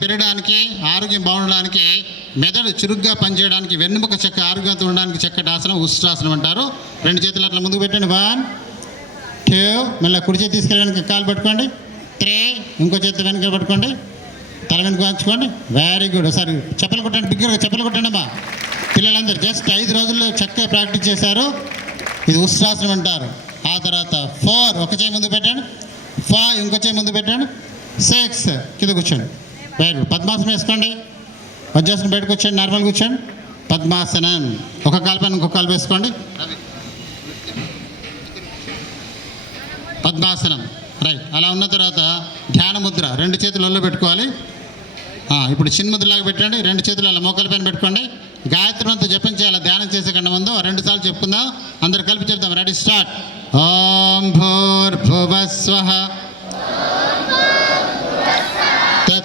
పెరగడానికి ఆరోగ్యం బాగుండడానికి మెదడు చురుగ్గా పనిచేయడానికి వెన్నుముక చెక్క ఆరోగ్యంతో ఉండడానికి చక్కటి ఆసనం ఉష్ట్రాసనం అంటారు. రెండు చేతులు అట్లా ముందుకు పెట్టండి. వన్ టూ మళ్ళీ కుడి చేతి తీసుకెళ్ళడానికి కాలు పట్టుకోండి. త్రీ ఇంకో చేతి వెనక పట్టుకోండి. తల వెనుక వంచుకోండి వెరీ గుడ్ ఒకసారి చెప్పలు కొట్టండి. బిగ్గరగా చెప్పలు కొట్టండి అమ్మా. పిల్లలందరూ జస్ట్ ఐదు రోజుల్లో చక్కగా ప్రాక్టీస్ చేశారు. ఇది ఉష్ట్రాసనం అంటారు. ఆ తర్వాత ఫోర్ ఒక చేయి ముందు పెట్టండి. ఫైవ్ ఇంకో చేయి ముందు పెట్టండి. సిక్స్ కింద కూర్చోండి. వెరీ గుడ్ పద్మాసనం వేసుకోండి. వజ్రాసనం బయటకు వచ్చండి నార్మల్ కూర్చోండి. పద్మాసనం ఒక కాలుపైన ఇంకొక కాలు వేసుకోండి. పద్మాసనం రైట్ అలా ఉన్న తర్వాత ధ్యాన ముద్ర రెండు చేతులు ఒళ్ళు పెట్టుకోవాలి. ఇప్పుడు చిన్న ముద్రలాగా పెట్టండి రెండు చేతులు అలా మోకాల పైన పెట్టుకోండి. గాయత్రి జపం జపించాలి ధ్యానం చేసే కన్నా ముందు రెండు సార్లు చెప్పుకుందాం. అందరు కలిపి చెప్తాం రెడీ స్టార్ట్. ఓం భూర్భువస్వ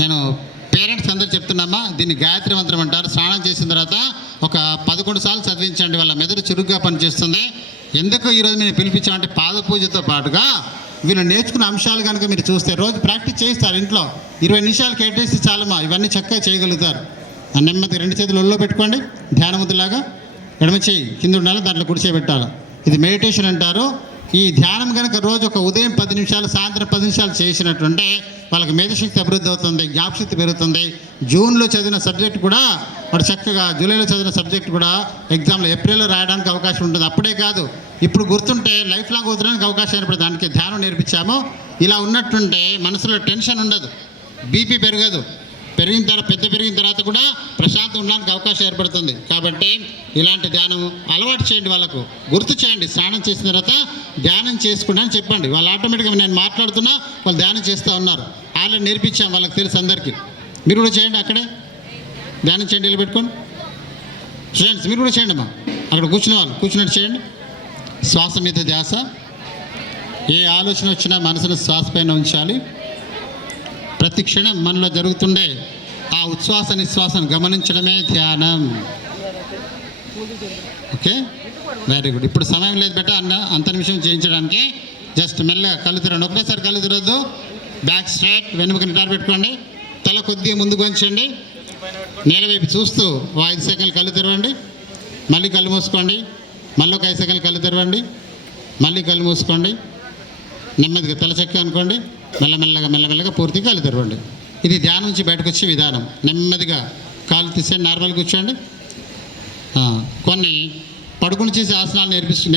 నేను పేరెంట్స్ అందరూ చెప్తున్నామా దీన్ని గాయత్రి మంత్రం అంటారు. స్నానం చేసిన తర్వాత ఒక పదకొండు సార్లు చదివించండి వాళ్ళ మెదడు చురుగ్గా పనిచేస్తుంది. ఎందుకు ఈరోజు నేను పిలిపించామంటే పాద పూజతో పాటుగా వీళ్ళు నేర్చుకున్న అంశాలు కనుక మీరు చూస్తే రోజు ప్రాక్టీస్ చేస్తారు ఇంట్లో. ఇరవై నిమిషాలు కేటాయిస్తే చాలమ్మా ఇవన్నీ చక్కగా చేయగలుగుతారు. ఆ నెమ్మది రెండు చేతులు ఒళ్ళో పెట్టుకోండి ధ్యానముద్దులాగా ఎడమ చేయి కింద ఉండాలి దాంట్లో గుడిచే పెట్టాలి. ఇది మెడిటేషన్ అంటారు. ఈ ధ్యానం కనుక రోజు ఒక ఉదయం పది నిమిషాలు సాయంత్రం పది నిమిషాలు చేసినట్టుంటే వాళ్ళకి మేధశక్తి అభివృద్ధి అవుతుంది జ్ఞాపశక్తి పెరుగుతుంది. జూన్లో చదివిన సబ్జెక్ట్ కూడా వాడు చక్కగా జూలైలో చదివిన సబ్జెక్ట్ కూడా ఎగ్జామ్లో ఏప్రిల్లో రాయడానికి అవకాశం ఉంటుంది. అప్పుడే కాదు ఇప్పుడు గుర్తుంటే లైఫ్ లాంగ్ వదలడానికి అవకాశం ఏర్పడుతుంది. దానికి ధ్యానం నేర్పించాము. ఇలా ఉన్నట్టుంటే మనసులో టెన్షన్ ఉండదు. బీపీ పెరగదు. పెరిగిన తర్వాత పెద్ద పెరిగిన తర్వాత కూడా ప్రశాంతం ఉండడానికి అవకాశం ఏర్పడుతుంది. కాబట్టి ఇలాంటి ధ్యానం అలవాటు చేయండి వాళ్ళకు. గుర్తు చేయండి స్నానం చేసిన తర్వాత ధ్యానం చేసుకోండి అని చెప్పండి. వాళ్ళు ఆటోమేటిక్గా నేను మాట్లాడుతున్నా వాళ్ళు ధ్యానం చేస్తూ ఉన్నారు. ఆల్రెడీ నేర్పించాం వాళ్ళకి తెలుసు అందరికీ. మీరు కూడా చేయండి అక్కడే. ధ్యానం చేయండి ఇలా పెట్టుకోండి. ఫ్రెండ్స్ మీరు కూడా చేయండి అమ్మా. అక్కడ కూర్చున్న వాళ్ళు కూర్చున్నట్టు చేయండి. శ్వాస మీద ధ్యాస. ఏ ఆలోచన వచ్చినా మనసును శ్వాస పైన ఉంచాలి. ప్రతి క్షణం మనలో జరుగుతుండే ఆ ఉచ్ఛ్వాస నిశ్వాసం గమనించడమే ధ్యానం. ఓకే? వెరీ గుడ్ ఇప్పుడు సమయం లేదు బెట అన్న అంత నిమిషం చేయించడానికి. జస్ట్ మెల్లగా కళ్ళు తిరండి ఒకటేసారి కళ్ళు తిరగద్దు బ్యాక్ స్ట్రైట్ వెనుక నిటారు పెట్టుకోండి. తల కొద్దిగా ముందుకు వంచండి. నేల వైపు చూస్తూ ఓ ఐదు సెకండ్లు కళ్ళు తెరవండి. మళ్ళీ కళ్ళు మూసుకోండి. మళ్ళీ ఒక ఐదు సెకండ్లు కళ్ళు తెరవండి. మళ్ళీ కళ్ళు మూసుకోండి. నెమ్మదిగా తల చెక్క అనుకోండి. మెల్లమెల్లగా మెల్లమెల్లగా పూర్తిగా కాలు తెరవండి. ఇది ధ్యానం నుంచి బయటకు వచ్చే విధానం. నెమ్మదిగా కాలు తీసే నార్మల్ కూర్చోండి. కొన్ని పడుకుని చేసే ఆసనాలు నేర్పిస్తు